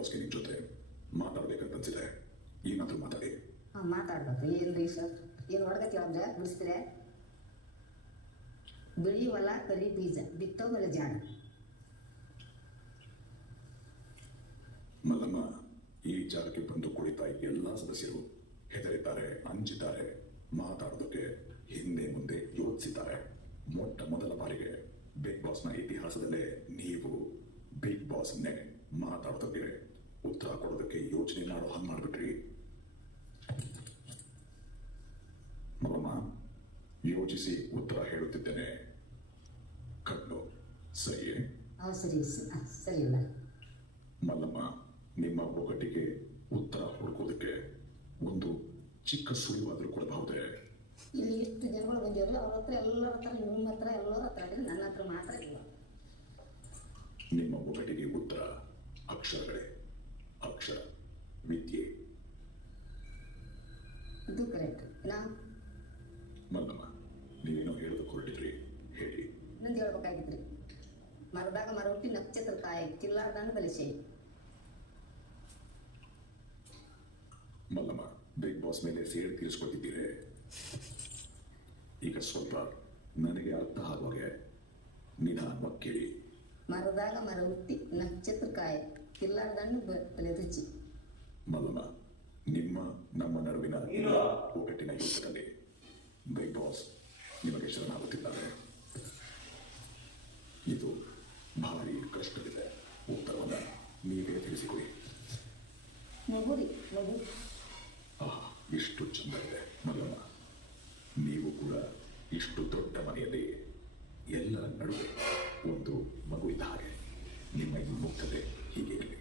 ಬಾಸ್ಗೆ ನಿಮ್ಮ ಜೊತೆ ಮಾತಾಡ್ಬೇಕಂತ ಅನ್ಸಿದೆ. ಏನಾದರೂ ಮಾತಾಡಿ. ಮಾತಾಡ್ಬೇಕು. ಏನ್ರಿ ಸರ್, ಏನು ಹೊಡೆದಕ್ಕೆ ಅಂದ್ರೆ ಬಿಡಿಸ್ತೀರ? ಬಿಳಿ ಹೊಲ ಕರಿ ಬೀಜ ಬಿತ್ತೋ ಮೇಲೆ ಜಾಣ. ಮಲ್ಲಮ್ಮ, ಈ ಜಾಗಕ್ಕೆ ಬಂದು ಕುಳಿತ ಎಲ್ಲಾ ಸದಸ್ಯರು ಹೆದರಿದ್ದಾರೆ, ಅಂಜಿದ್ದಾರೆ, ಮಾತಾಡೋದಕ್ಕೆ ಹಿಂದೆ ಮುಂದೆ ಯೋಚಿಸಿದ್ದಾರೆ. ಮೊಟ್ಟ ಮೊದಲ ಬಾರಿಗೆ ಬಿಗ್ ಬಾಸ್ನ ಇತಿಹಾಸದಲ್ಲೇ ನೀವು ಬಿಗ್ ಬಾಸ್ನೇ ಮಾತಾಡೋದಕ್ಕೆ ಉತ್ತರ ಕೊಡೋದಕ್ಕೆ ಯೋಚನೆ ಮಾಡೋ ಹಂಗೆ ಮಾಡ್ಬಿಟ್ರಿ. ಮಲ್ಲಮ್ಮ, ಯೋಚಿಸಿ ಉತ್ತರ ಹೇಳುತ್ತಿದ್ದೇನೆ. ಕಣ್ಣು ಸರಿಯೇ? ಸರಿ ಇಲ್ಲ. ಮಲ್ಲಮ್ಮ, ನಿಮ್ಮ ಒಗಟಿಗೆ ಉತ್ತರ ಹುಡುಕೋದಕ್ಕೆ ಒಂದು ಚಿಕ್ಕ ಸುಳಿವಾದರೂ ಕೊಡಬಹುದೇ? ಇಲ್ಲಿ ಎಷ್ಟು ಜನಗಳು ಬಂದಿದ್ರು, ಅವ್ರ ಹತ್ರ ಎಲ್ಲರ ಹತ್ರ, ನಿಮ್ಮ ಹತ್ರ ಎಲ್ಲರ ಹತ್ರ, ನನ್ನ ಹತ್ರ ಮಾತ್ರ ಇಲ್ಲ. ನಿಮ್ಮ ಒಗಟಿಗೆ ಉತ್ತರ ಅಕ್ಷರಗಳೇ. ಅಕ್ಷರ ವಿದ್ಯೆ. ಇದು ಕರೆಕ್ಟ್. ಮಲ್ಲಮ್ಮ, ನೀವೇನೋ ಹೇಳೋದಕ್ಕೆ ಹೊರಟಿದ್ರಿ, ಹೇಳಿ. ನಂದು ಹೇಳ್ಬೇಕಾಗಿದ್ರಿ. ಮರದಾಗ ಮರ ಹುಟ್ಟಿ ನಕ್ಷತ್ರ ಕಾಯಿ ಕಿಲ್ಲಾರ್ದನ್ನು ಬಲಿಸೆ. ಮಲ್ಲಮ್ಮ, ಬಿಗ್ ಬಾಸ್ ಮೇಲೆ ಸೇರಿ ತೀರಿಸ್ಕೊತಿದ್ದೀರಿ. ಈಗ ಸ್ವಲ್ಪ ನನಗೆ ಅರ್ಥ ಆಗುವಾಗೆ ನಿಧಾನವಾಗಿ ಕೇಳಿ. ಮರದಾಗ ಮರ ಹುಟ್ಟಿ ನಕ್ಷತ್ರ ಕಾಯಿ ಕಿಲ್ಲಾರ್ದನ್ನು ಬಲಿಸಿ. ಮಲ್ಲಮ್ಮ, ನಿಮ್ಮ ನಮ್ಮ ನಡುವಿನ ಒಗ್ಗಟ್ಟಿನ ಯುದ್ಧದಲ್ಲಿ ಬಿಗ್ ಬಾಸ್ ನಿಮಗೆ ಶರಣಾಗುತ್ತಿದ್ದಾರೆ. ಇದು ಭಾರಿ ಕಷ್ಟವಿದೆ. ಉತ್ತರವನ್ನು ನೀವೇ ತಿಳಿಸಿಕೊಡಿ. ಮಗು ಇಷ್ಟು ಚಂದ ಇದೆ ಮಲ್ಲಮ್ಮ. ನೀವು ಕೂಡ ಇಷ್ಟು ದೊಡ್ಡ ಮನೆಯಲ್ಲಿ ಎಲ್ಲರ ನಡುವೆ ಒಂದು ಮಗು ಇದ್ದ ಹಾಗೆ. ನಿಮ್ಮ ಈ ಮುಗ್ಧತೆ ಹೀಗೆ ಇರಲಿ.